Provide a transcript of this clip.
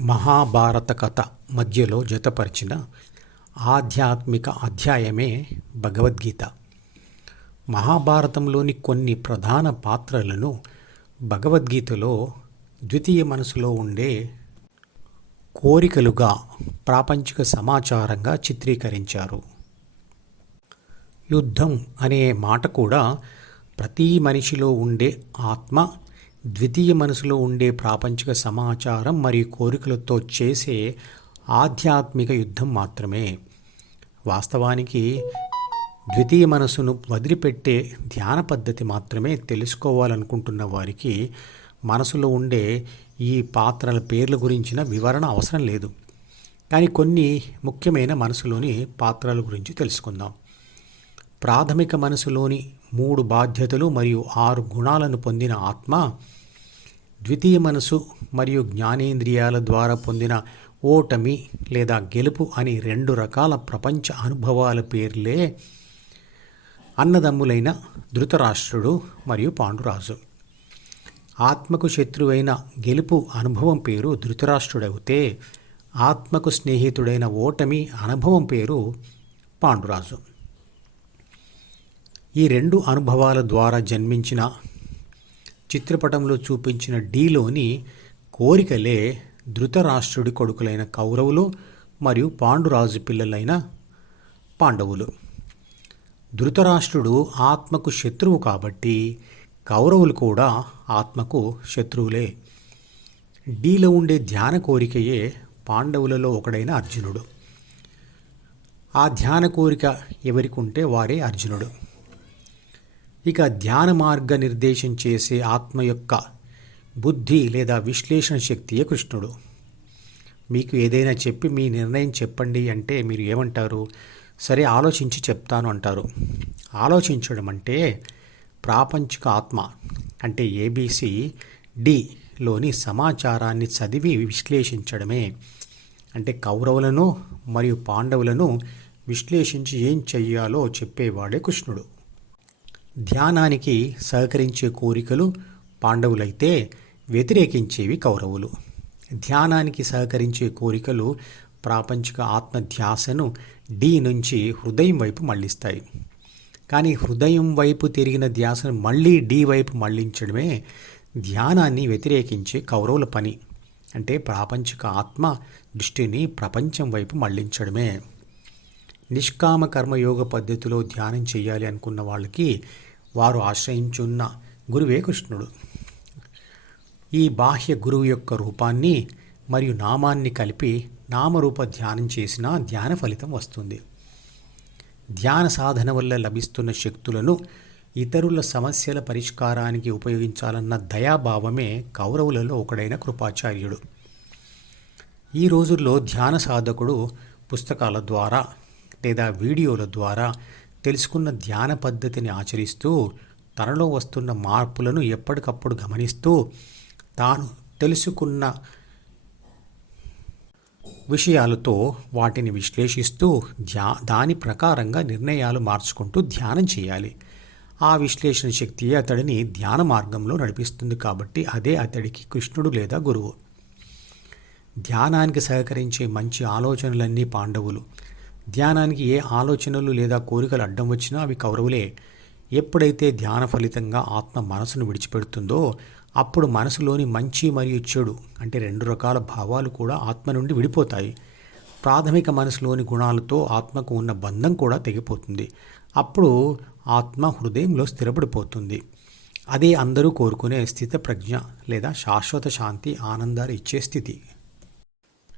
మహాభారత కథ మధ్యలో జతపరిచిన ఆధ్యాత్మిక అధ్యాయమే భగవద్గీత. మహాభారతంలోని కొన్ని ప్రధాన పాత్రలను భగవద్గీతలో ద్వితీయ మనసులో ఉండే కోరికలుగా ప్రాపంచిక సమాచారంగా చిత్రీకరించారు. యుద్ధం అనే మాట కూడా ప్రతి మనిషిలో ఉండే ఆత్మ ద్వితీయ మనసులో ఉండే ప్రాపంచిక సమాచారం మరియు కోరికలతో చేసే ఆధ్యాత్మిక యుద్ధం మాత్రమే. వాస్తవానికి ద్వితీయ మనసును వదిలిపెట్టే ధ్యాన పద్ధతి మాత్రమే తెలుసుకోవాలనుకుంటున్న వారికి మనసులో ఉండే ఈ పాత్రల పేర్ల గురించిన వివరణ అవసరం లేదు. కానీ కొన్ని ముఖ్యమైన మనసులోని పాత్రల గురించి తెలుసుకుందాం. ప్రాథమిక మనసులోని మూడు బాధ్యతలు మరియు ఆరు గుణాలను పొందిన ఆత్మ ద్వితీయ మనసు మరియు జ్ఞానేంద్రియాల ద్వారా పొందిన ఓటమి లేదా గెలుపు అని రెండు రకాల ప్రపంచ అనుభవాల పేర్లే అన్నదమ్ములైన ధృతరాష్ట్రుడు మరియు పాండురాజు. ఆత్మకు శత్రువైన గెలుపు అనుభవం పేరు ధృతరాష్ట్రుడైతే ఆత్మకు స్నేహితుడైన ఓటమి అనుభవం పేరు పాండురాజు. ఈ రెండు అనుభవాల ద్వారా జన్మించిన చిత్రపటంలో చూపించిన డీలోని కోరికలే ధృతరాష్ట్రుడి కొడుకులైన కౌరవులు మరియు పాండురాజు పిల్లలైన పాండవులు. ధృతరాష్ట్రుడు ఆత్మకు శత్రువు కాబట్టి కౌరవులు కూడా ఆత్మకు శత్రువులే. డీలో ఉండే ధ్యాన కోరికయే పాండవులలో ఒకడైన అర్జునుడు. ఆ ధ్యాన కోరిక ఎవరికి ఉంటే వారే అర్జునుడు. ఇక ధ్యాన మార్గ నిర్దేశం చేసే ఆత్మ యొక్క బుద్ధి లేదా విశ్లేషణ శక్తియే కృష్ణుడు. మీకు ఏదైనా చెప్పి మీ నిర్ణయం చెప్పండి అంటే మీరు ఏమంటారు? సరే ఆలోచించి చెప్తాను అంటారు. ఆలోచించడం అంటే ప్రాపంచిక ఆత్మ అంటే ఏబీసీ డిలోని సమాచారాన్ని చదివి విశ్లేషించడమే. అంటే కౌరవులను మరియు పాండవులను విశ్లేషించి ఏం చెయ్యాలో చెప్పేవాడే కృష్ణుడు. ధ్యానానికి సహకరించే కోరికలు పాండవులైతే వ్యతిరేకించేవి కౌరవులు. ధ్యానానికి సహకరించే కోరికలు ప్రాపంచిక ఆత్మధ్యాసను డి నుంచి హృదయం వైపు మళ్ళిస్తాయి. కానీ హృదయం వైపు తిరిగిన ధ్యాసను మళ్ళీ డి వైపు మళ్ళించడమే ధ్యానాన్ని వ్యతిరేకించే కౌరవుల పని. అంటే ప్రాపంచిక ఆత్మ దృష్టిని ప్రపంచం వైపు మళ్ళించడమే. నిష్కామ కర్మయోగ పద్ధతిలో ధ్యానం చేయాలి అనుకున్న వాళ్ళకి వారు ఆశ్రయించున్న గురువే కృష్ణుడు ఈ బాహ్య గురువు యొక్క రూపాన్ని మరియు నామాన్ని కలిపి నామరూప ధ్యానం చేసిన ధ్యాన ఫలితం వస్తుంది. ధ్యాన సాధన వల్ల లభిస్తున్న శక్తులను ఇతరుల సమస్యల పరిష్కారానికి ఉపయోగించాలన్న దయాభావమే కౌరవులలో ఒకడైన కృపాచార్యుడు. ఈ రోజుల్లో ధ్యాన సాధకుడు పుస్తకాల ద్వారా లేదా వీడియోల ద్వారా తెలుసుకున్న ధ్యాన పద్ధతిని ఆచరిస్తూ తనలో వస్తున్న మార్పులను ఎప్పటికప్పుడు గమనిస్తూ తాను తెలుసుకున్న విషయాలతో వాటిని విశ్లేషిస్తూ ధ్యా దాని ప్రకారంగా నిర్ణయాలు మార్చుకుంటూ ధ్యానం చేయాలి. ఆ విశ్లేషణ శక్తి అతడిని ధ్యాన మార్గంలో నడిపిస్తుంది కాబట్టి అదే అతడికి కృష్ణుడు లేదా గురువు. ధ్యానానికి సహకరించే మంచి ఆలోచనలన్నీ పాండవులు. ధ్యానానికి ఏ ఆలోచనలు లేదా కోరికలు అడ్డం వచ్చినా అవి కౌరవులే. ఎప్పుడైతే ధ్యాన ఫలితంగా ఆత్మ మనసును విడిచిపెడుతుందో అప్పుడు మనసులోని మంచి మరియు చెడు అంటే రెండు రకాల భావాలు కూడా ఆత్మ నుండి విడిపోతాయి. ప్రాథమిక మనసులోని గుణాలతో ఆత్మకు ఉన్న బంధం కూడా తెగిపోతుంది. అప్పుడు ఆత్మ హృదయంలో స్థిరపడిపోతుంది. అదే అందరూ కోరుకునే స్థిత ప్రజ్ఞ లేదా శాశ్వత శాంతి ఆనందాలు ఇచ్చే స్థితి.